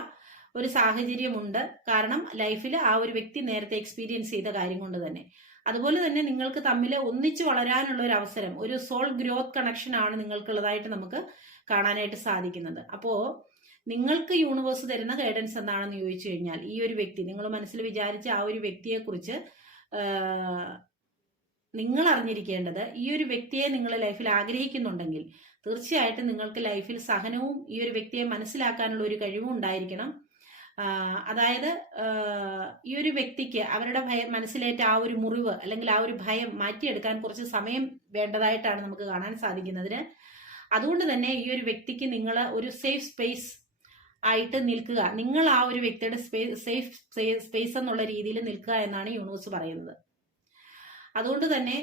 ഒരു സാഹചര്യമുണ്ട്. കാരണം ലൈഫിൽ ആ ഒരു വ്യക്തി നേരത്തെ എക്സ്പീരിയൻസ് ചെയ്ത കാര്യം കൊണ്ട് തന്നെ. അതുപോലെ തന്നെ നിങ്ങൾക്ക് തമ്മിൽ ഒന്നിച്ചു വളരാനുള്ള ഒരു അവസരം ഒരു സോൾ ഗ്രോത്ത് കണക്ഷൻ ആണ് നിങ്ങൾക്കുള്ളതായിട്ട് നമുക്ക് കാണാനായിട്ട് സാധിക്കുന്നത്. അപ്പോൾ നിങ്ങൾക്ക് യൂണിവേഴ്സ് തരുന്ന ഗൈഡൻസ് എന്താണെന്ന് ചോദിച്ചു കഴിഞ്ഞാൽ ഈ ഒരു വ്യക്തി നിങ്ങൾ മനസ്സിൽ വിചാരിച്ച ആ ഒരു വ്യക്തിയെക്കുറിച്ച് നിങ്ങൾ അറിഞ്ഞിരിക്കേണ്ടത് ഈ ഒരു വ്യക്തിയെ നിങ്ങൾ ലൈഫിൽ ആഗ്രഹിക്കുന്നുണ്ടെങ്കിൽ തീർച്ചയായിട്ടും നിങ്ങൾക്ക് ലൈഫിൽ സഹനവും ഈ ഒരു വ്യക്തിയെ മനസ്സിലാക്കാനുള്ള ഒരു കഴിവും ഉണ്ടായിരിക്കണം. അതായത് ഈ ഒരു വ്യക്തിക്ക് അവരുടെ ഭയം മനസ്സിലേറ്റ ആ ഒരു മുറിവ് അല്ലെങ്കിൽ ആ ഒരു ഭയം മാറ്റിയെടുക്കാൻ കുറച്ച് സമയം വേണ്ടതായിട്ടാണ് നമുക്ക് കാണാൻ സാധിക്കുന്നതിന്. അതുകൊണ്ട് തന്നെ ഈ ഒരു വ്യക്തിക്ക് നിങ്ങൾ ഒരു സേഫ് സ്പേസ് ആയിട്ട് നിൽക്കുക. നിങ്ങൾ ആ ഒരു വ്യക്തിയുടെ സേഫ് സ്പേസ് എന്നുള്ള രീതിയിൽ നിൽക്കുക എന്നാണ് യൂണിവേഴ്സ് പറയുന്നത്. അതുകൊണ്ട് തന്നെ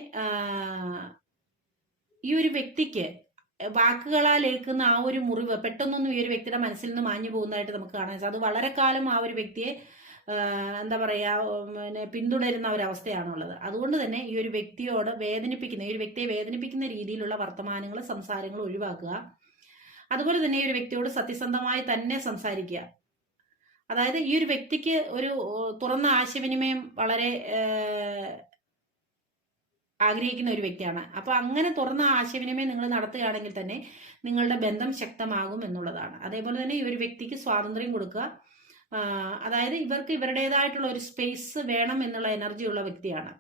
ഈ ഒരു വ്യക്തിക്ക് വാക്കുകളാൽ ഏൽക്കുന്ന ആ ഒരു മുറിവ് പെട്ടെന്നൊന്നും ഈ ഒരു വ്യക്തിയുടെ മനസ്സിൽ നിന്ന് മാഞ്ഞു പോകുന്നതായിട്ട് നമുക്ക് കാണാൻ സാധിക്കും. അത് വളരെ കാലം ആ ഒരു വ്യക്തിയെ എന്താ പറയാ പിന്നെ പിന്തുടരുന്ന ഒരവസ്ഥയാണുള്ളത് അതുകൊണ്ട് തന്നെ ഈ ഒരു വ്യക്തിയോട് വേദനിപ്പിക്കുന്ന ഈ ഒരു വ്യക്തിയെ വേദനിപ്പിക്കുന്ന രീതിയിലുള്ള വർത്തമാനങ്ങൾ സംസാരങ്ങൾ ഒഴിവാക്കുക. അതുപോലെ തന്നെ ഈ ഒരു വ്യക്തിയോട് സത്യസന്ധമായി തന്നെ സംസാരിക്കുക. അതായത് ഈ ഒരു വ്യക്തിക്ക് ഒരു തുറന്ന ആശയവിനിമയം വളരെ ആഗ്രഹിക്കുന്ന ഒരു വ്യക്തിയാണ്. അപ്പൊ അങ്ങനെ തുറന്ന ആശയവിനിമയം നിങ്ങൾ നടത്തുകയാണെങ്കിൽ തന്നെ നിങ്ങളുടെ ബന്ധം ശക്തമാകും എന്നുള്ളതാണ്. അതേപോലെ തന്നെ ഈ ഒരു വ്യക്തിക്ക് സ്വാതന്ത്ര്യം കൊടുക്കുക. അതായത് ഇവർക്ക് ഇവരുടേതായിട്ടുള്ള ഒരു സ്പേസ് വേണം എന്നുള്ള എനർജി ഉള്ള വ്യക്തിയാണ്.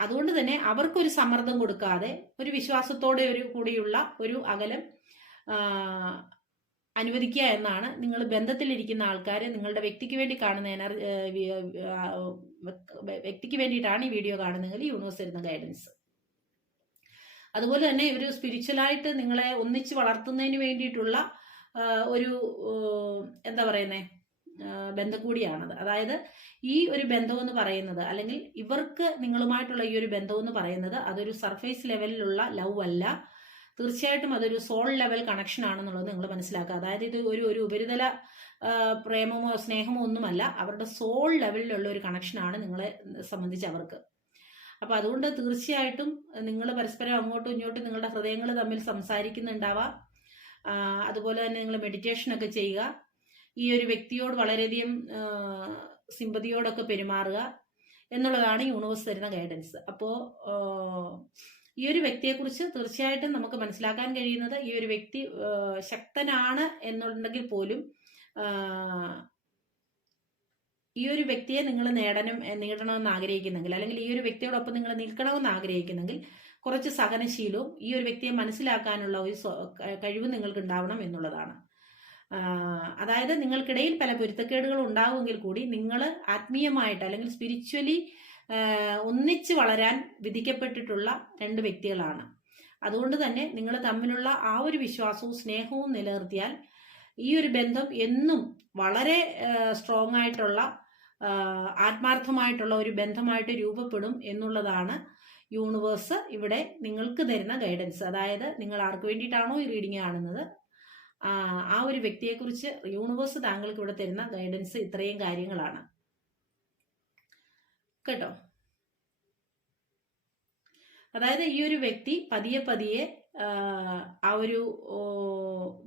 അതുകൊണ്ട് തന്നെ അവർക്കൊരു സമ്മർദ്ദം കൊടുക്കാതെ ഒരു വിശ്വാസത്തോടെ ഒരു കൂടിയുള്ള ഒരു അകലം അനുവദിക്കുക എന്നാണ് നിങ്ങൾ ബന്ധത്തിലിരിക്കുന്ന ആൾക്കാർ നിങ്ങളുടെ വ്യക്തിക്ക് വേണ്ടി കാണുന്ന എനർജി വ്യക്തിക്ക് വേണ്ടിയിട്ടാണ് ഈ വീഡിയോ കാണുന്നതെങ്കിൽ യൂണിവേഴ്സ് തരുന്ന ഗൈഡൻസ് അതുപോലെ തന്നെ ഒരു സ്പിരിച്വലായിട്ട് നിങ്ങളെ ഒന്നിച്ച് വളർത്തുന്നതിന് വേണ്ടിയിട്ടുള്ള ഒരു എന്താ പറയുന്നേ? ബന്ധം കൂടിയാണത് അതായത് ഈ ഒരു ബന്ധം എന്ന് പറയുന്നത് അല്ലെങ്കിൽ ഇവർക്ക് നിങ്ങളുമായിട്ടുള്ള ഈ ഒരു ബന്ധം എന്ന് പറയുന്നത് അതൊരു സർഫേസ് ലെവലിലുള്ള ലവ് അല്ല. തീർച്ചയായിട്ടും അതൊരു സോൾ ലെവൽ കണക്ഷൻ ആണെന്നുള്ളത് നിങ്ങൾ മനസ്സിലാക്കുക. അതായത് ഇത് ഒരു ഒരു ഉപരിതല പ്രേമമോ സ്നേഹമോ ഒന്നുമല്ല. അവരുടെ സോൾ ലെവലിലുള്ള ഒരു കണക്ഷനാണ് നിങ്ങളെ സംബന്ധിച്ച് അവർക്ക്. അപ്പൊ അതുകൊണ്ട് തീർച്ചയായിട്ടും നിങ്ങൾ പരസ്പരം അങ്ങോട്ടും ഇങ്ങോട്ടും നിങ്ങളുടെ ഹൃദയങ്ങൾ തമ്മിൽ സംസാരിക്കുന്നുണ്ടാവാം. അതുപോലെ തന്നെ നിങ്ങൾ മെഡിറ്റേഷൻ ഒക്കെ ചെയ്യുക. ഈ ഒരു വ്യക്തിയോട് വളരെയധികം സിമ്പതിയോടൊക്കെ പെരുമാറുക എന്നുള്ളതാണ് യൂണിവേഴ്സ് തരുന്ന ഗൈഡൻസ് അപ്പോൾ ഈ ഒരു വ്യക്തിയെക്കുറിച്ച് തീർച്ചയായിട്ടും നമുക്ക് മനസ്സിലാക്കാൻ കഴിയുന്നത് ഈ ഒരു വ്യക്തി ശക്തനാണ് എന്നുണ്ടെങ്കിൽ പോലും ഈ ഒരു വ്യക്തിയെ നിങ്ങൾ നേടണം നേടണമെന്ന് ആഗ്രഹിക്കുന്നെങ്കിൽ അല്ലെങ്കിൽ ഈ ഒരു വ്യക്തിയോടൊപ്പം നിങ്ങൾ നിൽക്കണമെന്ന് ആഗ്രഹിക്കുന്നെങ്കിൽ കുറച്ച് സഹനശീലവും ഈ ഒരു വ്യക്തിയെ മനസ്സിലാക്കാനുള്ള ഒരു കഴിവ് നിങ്ങൾക്ക് ഉണ്ടാവണം എന്നുള്ളതാണ്. അതായത് നിങ്ങൾക്കിടയിൽ പല പൊരുത്തക്കേടുകൾ ഉണ്ടാവുമെങ്കിൽ കൂടി നിങ്ങൾ ആത്മീയമായിട്ട് അല്ലെങ്കിൽ സ്പിരിച്വലി ഒന്നിച്ച് വളരാൻ വിധിക്കപ്പെട്ടിട്ടുള്ള രണ്ട് വ്യക്തികളാണ്. അതുകൊണ്ട് തന്നെ നിങ്ങൾ തമ്മിലുള്ള ആ ഒരു വിശ്വാസവും സ്നേഹവും നിലനിർത്തിയാൽ ഈ ഒരു ബന്ധം എന്നും വളരെ സ്ട്രോങ് ആയിട്ടുള്ള ആത്മാർത്ഥമായിട്ടുള്ള ഒരു ബന്ധമായിട്ട് രൂപപ്പെടും എന്നുള്ളതാണ് യൂണിവേഴ്സ് ഇവിടെ നിങ്ങൾക്ക് തരുന്ന ഗൈഡൻസ് അതായത് നിങ്ങൾ ആർക്ക് വേണ്ടിയിട്ടാണോ ഈ റീഡിങ് കാണുന്നത്? ആ, ഒരു വ്യക്തിയെക്കുറിച്ച് യൂണിവേഴ്സ് താങ്കൾക്ക് ഇവിടെ തരുന്ന ഗൈഡൻസ് ഇത്രയും കാര്യങ്ങളാണ്. കേട്ടോ? അതായത് ഈ ഒരു വ്യക്തി പതിയെ പതിയെ ആ, ഒരു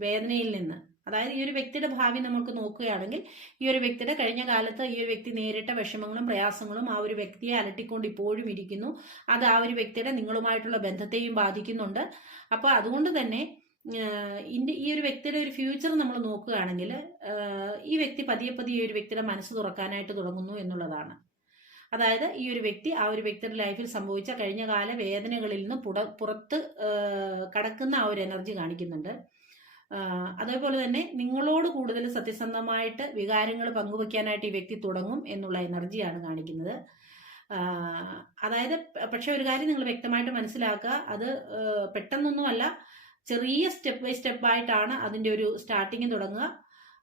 വേദനയിൽ നിന്ന് അതായത് ഈ ഒരു വ്യക്തിയുടെ ഭാവി നമുക്ക് നോക്കുകയാണെങ്കിൽ ഈ ഒരു വ്യക്തിയുടെ കഴിഞ്ഞ കാലത്ത് ഈ ഒരു വ്യക്തി നേരിട്ട വിഷമങ്ങളും പ്രയാസങ്ങളും ആ ഒരു വ്യക്തിയെ അലട്ടിക്കൊണ്ട് ഇപ്പോഴും ഇരിക്കുന്നു. അത് ആ ഒരു വ്യക്തിയുടെ നിങ്ങളുമായിട്ടുള്ള ബന്ധത്തെയും ബാധിക്കുന്നുണ്ട്. അപ്പോൾ അതുകൊണ്ട് തന്നെ ഇന്റെ ഈ ഒരു വ്യക്തിയുടെ ഒരു ഫ്യൂച്ചർ നമ്മൾ നോക്കുകയാണെങ്കിൽ ഈ വ്യക്തി പതിയെ പതിയെ ഒരു വ്യക്തിയുടെ മനസ്സ് തുറക്കാനായിട്ട് തുടങ്ങുന്നു എന്നുള്ളതാണ്. അതായത് ഈ ഒരു വ്യക്തി ആ ഒരു വ്യക്തിയുടെ ലൈഫിൽ സംഭവിച്ച കഴിഞ്ഞ കാല വേദനകളിൽ നിന്ന് പുറ പുറത്ത് കടക്കുന്ന ആ ഒരു എനർജി കാണിക്കുന്നുണ്ട്. അതേപോലെ തന്നെ നിങ്ങളോട് കൂടുതൽ സത്യസന്ധമായിട്ട് വികാരങ്ങൾ പങ്കുവെക്കാനായിട്ട് ഈ വ്യക്തി തുടങ്ങും എന്നുള്ള എനർജിയാണ് കാണിക്കുന്നത്. അതായത് പക്ഷെ ഒരു കാര്യം നിങ്ങൾ വ്യക്തമായിട്ട് മനസ്സിലാക്കുക. അത് പെട്ടെന്നൊന്നുമല്ല ചെറിയ സ്റ്റെപ്പ് ബൈ സ്റ്റെപ്പ് ആയിട്ടാണ് അതിന്റെ ഒരു സ്റ്റാർട്ടിങ് തുടങ്ങുക.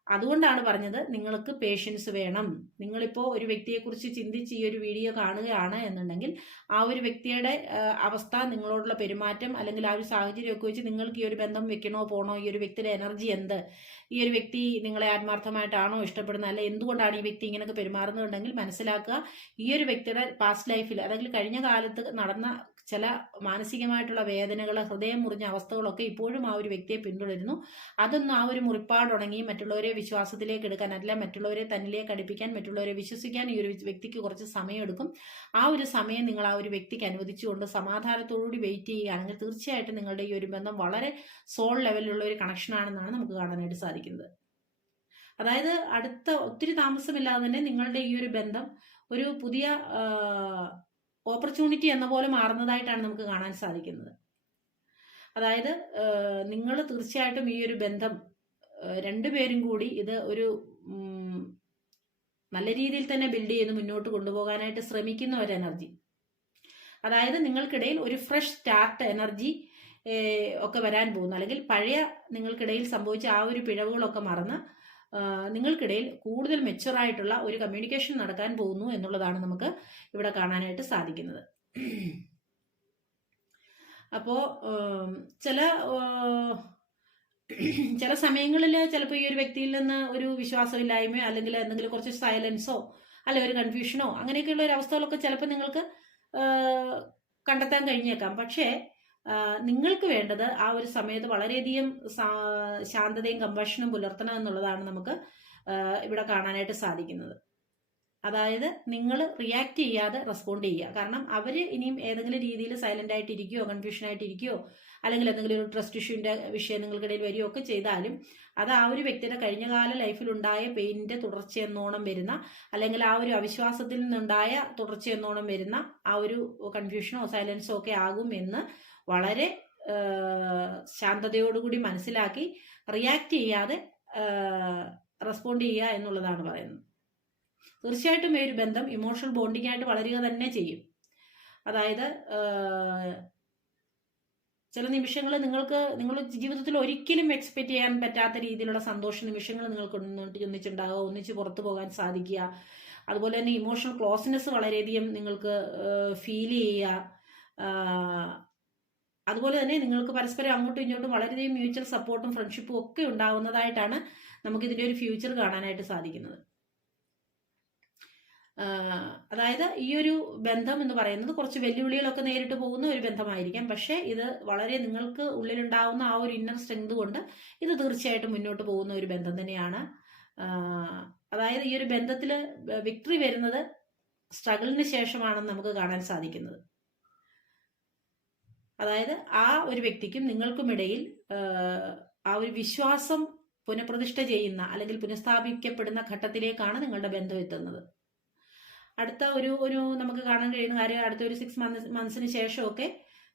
അതുകൊണ്ടാണ് പറഞ്ഞത് നിങ്ങൾക്ക് പേഷ്യൻസ് വേണം. നിങ്ങളിപ്പോൾ ഒരു വ്യക്തിയെക്കുറിച്ച് ചിന്തിച്ച് ഈ ഒരു വീഡിയോ കാണുകയാണ് എന്നുണ്ടെങ്കിൽ ആ ഒരു വ്യക്തിയുടെ അവസ്ഥ നിങ്ങളോടുള്ള പെരുമാറ്റം അല്ലെങ്കിൽ ആ ഒരു സാഹചര്യമൊക്കെ വെച്ച് നിങ്ങൾക്ക് ഈ ഒരു ബന്ധം വെക്കണോ പോണോ ഈ ഒരു വ്യക്തിയുടെ എനർജി എന്ത്? ഈ ഒരു വ്യക്തി നിങ്ങളെ ആത്മാർത്ഥമായിട്ടാണോ ഇഷ്ടപ്പെടുന്നത്? അല്ലെ എന്തുകൊണ്ടാണ് ഈ വ്യക്തി ഇങ്ങനെയൊക്കെ പെരുമാറുന്നുണ്ടെങ്കിൽ മനസ്സിലാക്കുക ഈ ഒരു വ്യക്തിയുടെ പാസ്റ്റ് ലൈഫിൽ അല്ലെങ്കിൽ കഴിഞ്ഞ കാലത്ത് നടന്ന ചില മാനസികമായിട്ടുള്ള വേദനകൾ ഹൃദയം മുറിഞ്ഞ അവസ്ഥകളൊക്കെ ഇപ്പോഴും ആ ഒരു വ്യക്തിയെ പിന്തുടരുന്നു. അതൊന്നും ആ ഒരു മുറിപ്പാടുണങ്ങി മറ്റുള്ളവരെ വിശ്വാസത്തിലേക്ക് എടുക്കാൻ അല്ല മറ്റുള്ളവരെ തന്നിലേക്ക് അടുപ്പിക്കാൻ മറ്റുള്ളവരെ വിശ്വസിക്കാൻ ഈ ഒരു വ്യക്തിക്ക് കുറച്ച് സമയം എടുക്കും ആ ഒരു സമയം നിങ്ങൾ ആ ഒരു വ്യക്തിക്ക് അനുവദിച്ചുകൊണ്ട് സമാധാനത്തോടുകൂടി വെയിറ്റ് ചെയ്യുകയാണെങ്കിൽ തീർച്ചയായിട്ടും നിങ്ങളുടെ ഈ ഒരു ബന്ധം വളരെ സോൾ ലെവലിലുള്ള ഒരു കണക്ഷനാണെന്നാണ് നമുക്ക് കാണാനായിട്ട് സാധിക്കുന്നത്. അതായത് അടുത്ത ഒത്തിരി താമസമില്ലാതെ തന്നെ നിങ്ങളുടെ ഈ ഒരു ബന്ധം ഒരു പുതിയ ഓപ്പർച്യൂണിറ്റി എന്ന പോലെ മാറുന്നതായിട്ടാണ് നമുക്ക് കാണാൻ സാധിക്കുന്നത്. അതായത് നിങ്ങൾ തീർച്ചയായിട്ടും ഈ ഒരു ബന്ധം രണ്ടുപേരും കൂടി ഇത് ഒരു നല്ല രീതിയിൽ തന്നെ ബിൽഡ് ചെയ്ത് മുന്നോട്ട് കൊണ്ടുപോകാനായിട്ട് ശ്രമിക്കുന്ന ഒരു എനർജി അതായത് നിങ്ങൾക്കിടയിൽ ഒരു ഫ്രഷ് സ്റ്റാർട്ട് എനർജി ഒക്കെ വരാൻ പോകുന്നു. അല്ലെങ്കിൽ പഴയ നിങ്ങൾക്കിടയിൽ സംഭവിച്ച ആ ഒരു പിഴവുകളൊക്കെ മറന്ന് നിങ്ങൾക്കിടയിൽ കൂടുതൽ മെച്ചുറായിട്ടുള്ള ഒരു കമ്മ്യൂണിക്കേഷൻ നടക്കാൻ പോകുന്നു എന്നുള്ളതാണ് നമുക്ക് ഇവിടെ കാണാനായിട്ട് സാധിക്കുന്നത്. അപ്പോൾ ചില ചില സമയങ്ങളിൽ ചിലപ്പോൾ ഈ ഒരു വ്യക്തിയിൽ നിന്ന് ഒരു വിശ്വാസമില്ലായ്മയോ അല്ലെങ്കിൽ എന്തെങ്കിലും കുറച്ച് സൈലൻസോ അല്ലെ ഒരു കൺഫ്യൂഷനോ അങ്ങനെയൊക്കെയുള്ള ഒരു അവസ്ഥകളൊക്കെ ചിലപ്പോൾ നിങ്ങൾക്ക് കണ്ടെത്താൻ കഴിഞ്ഞേക്കാം. പക്ഷേ നിങ്ങൾക്ക് വേണ്ടത് ആ ഒരു സമയത്ത് വളരെയധികം ശാന്തതയും കമ്പഷനും പുലർത്തണം എന്നുള്ളതാണ് നമുക്ക് ഇവിടെ കാണാനായിട്ട് സാധിക്കുന്നത്. അതായത് നിങ്ങൾ റിയാക്ട് ചെയ്യാതെ റെസ്പോണ്ട് ചെയ്യുക. കാരണം അവർ ഇനിയും ഏതെങ്കിലും രീതിയിൽ സൈലന്റ് ആയിട്ട് ഇരിക്കുകയോ കൺഫ്യൂഷൻ ആയിട്ട് ഇരിക്കുകയോ അല്ലെങ്കിൽ എന്തെങ്കിലും ഒരു ട്രസ്റ്റ് ഇഷ്യൂവിന്റെ വിഷയം നിങ്ങൾക്കിടയിൽ വരികയോ ഒക്കെ ചെയ്താലും അത് ആ ഒരു വ്യക്തിയുടെ കഴിഞ്ഞകാല ലൈഫിലുണ്ടായ പെയിനിന്റെ തുടർച്ചയെന്നോണം വരുന്ന അല്ലെങ്കിൽ ആ ഒരു അവിശ്വാസത്തിൽ നിന്നുണ്ടായ തുടർച്ചയെന്നോണം വരുന്ന ആ ഒരു കൺഫ്യൂഷനോ സൈലൻസോ ഒക്കെ ആകും എന്ന് വളരെ ശാന്തതയോടുകൂടി മനസ്സിലാക്കി റിയാക്ട് ചെയ്യാതെ റെസ്പോണ്ട് ചെയ്യുക എന്നുള്ളതാണ് പറയുന്നത്. തീർച്ചയായിട്ടും ഈ ഒരു ബന്ധം ഇമോഷണൽ ബോണ്ടിങ് ആയിട്ട് വളരുക തന്നെ ചെയ്യും. അതായത് ചില നിമിഷങ്ങൾ നിങ്ങൾക്ക് നിങ്ങൾ ജീവിതത്തിൽ ഒരിക്കലും എക്സ്പെക്ട് ചെയ്യാൻ പറ്റാത്ത രീതിയിലുള്ള സന്തോഷ നിമിഷങ്ങൾ നിങ്ങൾക്ക് ഒന്നിച്ച് ഒന്നിച്ചുണ്ടാകുക ഒന്നിച്ച് പുറത്തു പോകാൻ സാധിക്കുക. അതുപോലെ തന്നെ ഇമോഷണൽ ക്ലോസ്നെസ് വളരെയധികം നിങ്ങൾക്ക് ഫീൽ ചെയ്യുക. അതുപോലെ തന്നെ നിങ്ങൾക്ക് പരസ്പരം അങ്ങോട്ടും ഇങ്ങോട്ടും വളരെയധികം മ്യൂച്വൽ സപ്പോർട്ടും ഫ്രണ്ട്ഷിപ്പും ഒക്കെ ഉണ്ടാകുന്നതായിട്ടാണ് നമുക്ക് ഇതിന്റെ ഒരു ഫ്യൂച്ചർ കാണാനായിട്ട് സാധിക്കുന്നത്. അതായത് ഈ ഒരു ബന്ധം എന്ന് പറയുന്നത് കുറച്ച് വെല്ലുവിളികളൊക്കെ നേരിട്ട് പോകുന്ന ഒരു ബന്ധമായിരിക്കാം. പക്ഷേ ഇത് വളരെ നിങ്ങൾക്ക് ഉള്ളിലുണ്ടാവുന്ന ആ ഒരു ഇന്നർ സ്ട്രെങ്ത് കൊണ്ട് ഇത് തീർച്ചയായിട്ടും മുന്നോട്ട് പോകുന്ന ഒരു ബന്ധം തന്നെയാണ്. അതായത് ഈ ഒരു ബന്ധത്തിൽ വിക്ടറി വരുന്നത് സ്ട്രഗിളിന് ശേഷമാണെന്ന് നമുക്ക് കാണാൻ സാധിക്കുന്നത്. അതായത് ആ ഒരു വ്യക്തിക്കും നിങ്ങൾക്കുമിടയിൽ ആ ഒരു വിശ്വാസം പുനഃപ്രതിഷ്ഠ ചെയ്യുന്ന അല്ലെങ്കിൽ പുനഃസ്ഥാപിക്കപ്പെടുന്ന ഘട്ടത്തിലേക്കാണ് നിങ്ങളുടെ ബന്ധം എത്തുന്നത്. അടുത്ത ഒരു ഒരു നമുക്ക് കാണാൻ കഴിയുന്ന കാര്യം അടുത്ത ഒരു സിക്സ് മന്ത്സ് മന്ത്സിന് ശേഷമൊക്കെ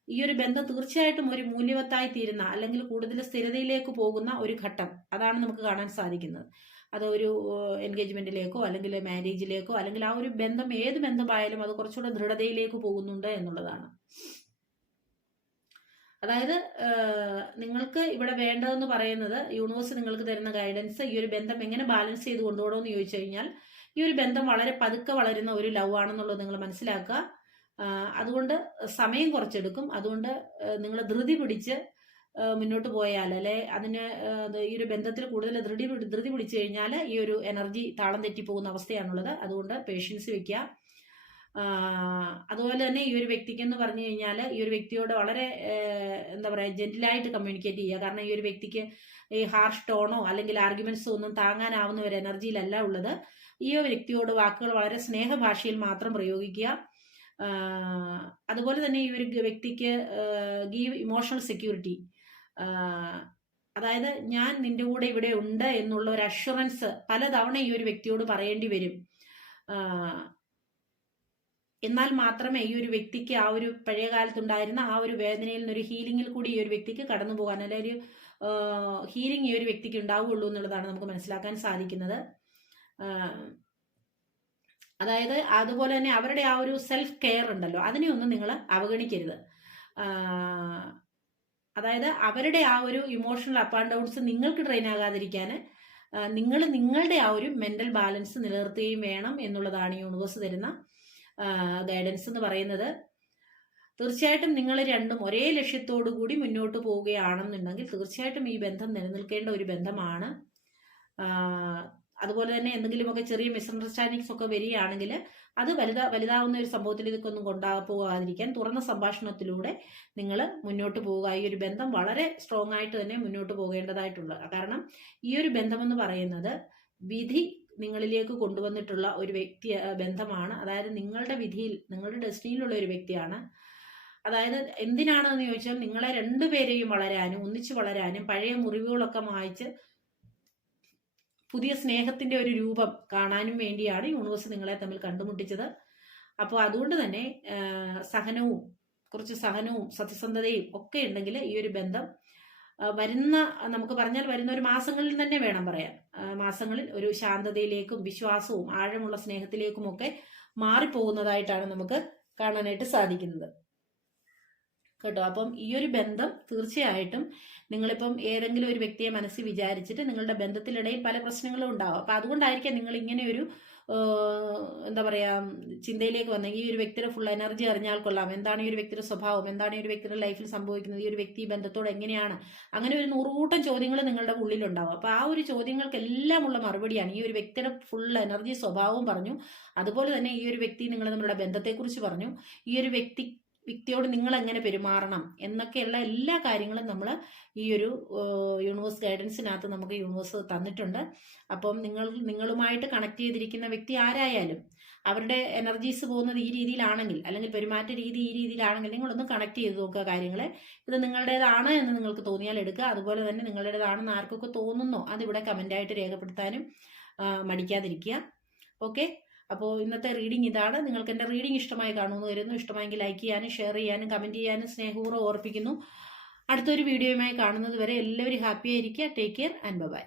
ഈ ഒരു ബന്ധം തീർച്ചയായിട്ടും ഒരു മൂല്യവത്തായി തീരുന്ന അല്ലെങ്കിൽ കൂടുതൽ സ്ഥിരതയിലേക്ക് പോകുന്ന ഒരു ഘട്ടം അതാണ് നമുക്ക് കാണാൻ സാധിക്കുന്നത്. അത് ഒരു എൻഗേജ്മെന്റിലേക്കോ അല്ലെങ്കിൽ മാരേജിലേക്കോ അല്ലെങ്കിൽ ആ ഒരു ബന്ധം ഏത് ബന്ധമായാലും അത് കുറച്ചുകൂടെ ദൃഢതയിലേക്ക് പോകുന്നുണ്ട് എന്നുള്ളതാണ്. അതായത് നിങ്ങൾക്ക് ഇവിടെ വേണ്ടതെന്ന് പറയുന്നത് യൂണിവേഴ്സ് നിങ്ങൾക്ക് തരുന്ന ഗൈഡൻസ് ഈ ഒരു ബന്ധം എങ്ങനെ ബാലൻസ് ചെയ്ത് കൊണ്ടുപോകണമെന്ന് ചോദിച്ചു കഴിഞ്ഞാൽ ഈ ഒരു ബന്ധം വളരെ പതുക്കെ വളരുന്ന ഒരു ലവ് ആണെന്നുള്ളത് നിങ്ങൾ മനസ്സിലാക്കുക. അതുകൊണ്ട് സമയം കുറച്ചെടുക്കും. അതുകൊണ്ട് നിങ്ങൾ ധൃതി പിടിച്ച് മുന്നോട്ട് പോയാൽ അല്ലെ? അതിന് ഈ ഒരു ബന്ധത്തിൽ കൂടുതൽ ധൃതി ധൃതി പിടിച്ചു കഴിഞ്ഞാൽ ഈ ഒരു എനർജി താളം തെറ്റിപ്പോകുന്ന അവസ്ഥയാണുള്ളത്. അതുകൊണ്ട് പേഷ്യൻസ് വെക്കുക. അതുപോലെ തന്നെ ഈ ഒരു വ്യക്തിക്ക് എന്ന് പറഞ്ഞു കഴിഞ്ഞാൽ ഈ ഒരു വ്യക്തിയോട് വളരെ എന്താ പറയുക ജെന്റിലായിട്ട് കമ്മ്യൂണിക്കേറ്റ് ചെയ്യുക. കാരണം ഈ ഒരു വ്യക്തിക്ക് ഈ ഹാർഷ് ടോണോ അല്ലെങ്കിൽ ആർഗ്യുമെന്റ്സോ ഒന്നും താങ്ങാനാവുന്ന ഒരു എനർജിയിലല്ല ഉള്ളത്. ഈ ഒരു വ്യക്തിയോട് വാക്കുകൾ വളരെ സ്നേഹഭാഷയിൽ മാത്രം പ്രയോഗിക്കുക. അതുപോലെ തന്നെ ഈ ഒരു വ്യക്തിക്ക് ഗീവ് ഇമോഷണൽ സെക്യൂരിറ്റി അതായത് ഞാൻ നിന്റെ കൂടെ ഇവിടെ ഉണ്ട് എന്നുള്ള ഒരു അഷുറൻസ് പലതവണ ഈ ഒരു വ്യക്തിയോട് പറയേണ്ടി വരും. എന്നാൽ മാത്രമേ ഈ ഒരു വ്യക്തിക്ക് ആ ഒരു പഴയ കാലത്തുണ്ടായിരുന്ന ആ ഒരു വേദനയിൽ നിന്ന് ഒരു ഹീലിംഗിൽ കൂടി ഈ ഒരു വ്യക്തിക്ക് കടന്നു പോകാൻ അല്ലെങ്കിൽ ഒരു ഹീലിംഗ് ഈ ഒരു വ്യക്തിക്ക് ഉണ്ടാവുകയുള്ളൂ എന്നുള്ളതാണ് നമുക്ക് മനസ്സിലാക്കാൻ സാധിക്കുന്നത്. അതായത് അതുപോലെ തന്നെ അവരുടെ ആ ഒരു സെൽഫ് കെയർ ഉണ്ടല്ലോ അതിനെ ഒന്നും നിങ്ങൾ അവഗണിക്കരുത്. അതായത് അവരുടെ ആ ഒരു ഇമോഷണൽ അപ്പ് ആൻഡ് ഡൗൺസ് നിങ്ങൾക്ക് ട്രെയിൻ ആകാതിരിക്കാൻ നിങ്ങൾ നിങ്ങളുടെ ആ ഒരു മെന്റൽ ബാലൻസ് നിലനിർത്തുകയും വേണം എന്നുള്ളതാണ് യൂണിവേഴ്സ് തരുന്ന ഗൈഡൻസ് എന്ന് പറയുന്നത്. തീർച്ചയായിട്ടും നിങ്ങൾ രണ്ടും ഒരേ ലക്ഷ്യത്തോടു കൂടി മുന്നോട്ട് പോവുകയാണെന്നുണ്ടെങ്കിൽ തീർച്ചയായിട്ടും ഈ ബന്ധം നിലനിൽക്കേണ്ട ഒരു ബന്ധമാണ്. അതുപോലെ തന്നെ എന്തെങ്കിലുമൊക്കെ ചെറിയ മിസ്അണ്ടർസ്റ്റാൻഡിങ്സ് ഒക്കെ വരികയാണെങ്കിൽ അത് വലുതാ വലുതാവുന്ന ഒരു സംഭവത്തിലേക്ക് ഒന്നും കൊണ്ടാ പോകാതിരിക്കാൻ തുറന്ന സംഭാഷണത്തിലൂടെ നിങ്ങൾ മുന്നോട്ട് പോവുക. ഈ ഒരു ബന്ധം വളരെ സ്ട്രോങ് ആയിട്ട് തന്നെ മുന്നോട്ട് പോകേണ്ടതായിട്ടുള്ള കാരണം ഈ ഒരു ബന്ധമെന്ന് പറയുന്നത് വിധി നിങ്ങളിലേക്ക് കൊണ്ടുവന്നിട്ടുള്ള ഒരു വ്യക്തി ബന്ധമാണ്. അതായത് നിങ്ങളുടെ വിധിയിൽ നിങ്ങളുടെ ഡെസ്റ്റിനിയിലുള്ള ഒരു വ്യക്തിയാണ്. അതായത് എന്തിനാണെന്ന് ചോദിച്ചാൽ നിങ്ങളെ രണ്ടുപേരെയും വളരാനും ഒന്നിച്ചു വളരാനും പഴയ മുറിവുകളൊക്കെ മായ്ച്ച് പുതിയ സ്നേഹത്തിന്റെ ഒരു രൂപം കാണാനും വേണ്ടിയാണ് യൂണിവേഴ്സ് നിങ്ങളെ തമ്മിൽ കണ്ടുമുട്ടിച്ചത്. അപ്പോൾ അതുകൊണ്ട് തന്നെ സഹനവും കുറച്ച് സഹനവും സത്യസന്ധതയും ഒക്കെ ഉണ്ടെങ്കിൽ ഈ ഒരു ബന്ധം വരുന്ന നമുക്ക് പറഞ്ഞാൽ വരുന്ന ഒരു മാസങ്ങളിൽ തന്നെ വേണം പറയാൻ. മാസങ്ങളിൽ ഒരു ശാന്തതയിലേക്കും വിശ്വാസവും ആഴമുള്ള സ്നേഹത്തിലേക്കും ഒക്കെ മാറിപ്പോകുന്നതായിട്ടാണ് നമുക്ക് കാണാനായിട്ട് സാധിക്കുന്നത്. കേട്ടോ? അപ്പം ഈ ഒരു ബന്ധം തീർച്ചയായിട്ടും നിങ്ങളിപ്പം ഏതെങ്കിലും ഒരു വ്യക്തിയെ മനസ്സിൽ വിചാരിച്ചിട്ട് നിങ്ങളുടെ ബന്ധത്തിനിടയിൽ പല പ്രശ്നങ്ങളും ഉണ്ടാവും. അപ്പം അതുകൊണ്ടായിരിക്കാം നിങ്ങൾ ഇങ്ങനെ ഒരു എന്താ പറയാ ചിന്തയിലേക്ക് വന്ന ഈ ഒരു വ്യക്തിയുടെ ഫുൾ എനർജി അറിഞ്ഞാൽ കൊള്ളാം. എന്താണ് ഈ ഒരു വ്യക്തിയുടെ സ്വഭാവം? എന്താണ് ഈ ഒരു വ്യക്തിയുടെ ലൈഫിൽ സംഭവിക്കുന്നത്? ഈ ഒരു വ്യക്തി ബന്ധത്തോട് എങ്ങനെയാണ്? അങ്ങനെ ഒരു നൂറുകൂട്ടം ചോദ്യങ്ങൾ നിങ്ങളുടെ ഉള്ളിലുണ്ടാവും. അപ്പോൾ ആ ഒരു ചോദ്യങ്ങൾക്കെല്ലാം ഉള്ള മറുപടിയാണ് ഈ ഒരു വ്യക്തിയുടെ ഫുൾ എനർജി സ്വഭാവവും പറഞ്ഞു. അതുപോലെ തന്നെ ഈ ഒരു വ്യക്തി നിങ്ങൾ നമ്മുടെ ബന്ധത്തെക്കുറിച്ച് പറഞ്ഞു. ഈ ഒരു വ്യക്തി വ്യക്തിയോട് നിങ്ങൾ എങ്ങനെ പെരുമാറണം എന്നൊക്കെയുള്ള എല്ലാ കാര്യങ്ങളും നമ്മൾ ഈ ഒരു യൂണിവേഴ്സ് ഗൈഡൻസിനകത്ത് നമുക്ക് യൂണിവേഴ്സ് തന്നിട്ടുണ്ട്. അപ്പം നിങ്ങൾ നിങ്ങളുമായിട്ട് കണക്ട് ചെയ്തിരിക്കുന്ന വ്യക്തി ആരായാലും അവരുടെ എനർജീസ് പോകുന്നത് ഈ രീതിയിലാണെങ്കിൽ അല്ലെങ്കിൽ പെരുമാറ്റ രീതി ഈ രീതിയിലാണെങ്കിൽ നിങ്ങളൊന്ന് കണക്ട് ചെയ്ത് നോക്കുക കാര്യങ്ങളെ. ഇത് നിങ്ങളുടേതാണ് എന്ന് നിങ്ങൾക്ക് തോന്നിയാൽ എടുക്കുക. അതുപോലെ തന്നെ നിങ്ങളുടേതാണെന്ന് ആർക്കൊക്കെ തോന്നുന്നോ അതിവിടെ കമന്റായിട്ട് രേഖപ്പെടുത്താനും മടിക്കാതിരിക്കുക. ഓക്കെ അപ്പോൾ ഇന്നത്തെ റീഡിംഗ് ഇതാണ്. നിങ്ങൾക്ക് എന്റെ റീഡിംഗ് ഇഷ്ടമായി കാണുമെന്ന് വരുന്നു ഇഷ്ടമായെങ്കിൽ ലൈക്ക് ചെയ്യാനും ഷെയർ ചെയ്യാനും കമന്റ് ചെയ്യാനും സ്നേഹപൂർവം ഓർപ്പിക്കുന്നു. അടുത്തൊരു വീഡിയോയുമായി കാണുന്നത് വരെ എല്ലാവരും ഹാപ്പി ആയിരിക്കുക. Take care and by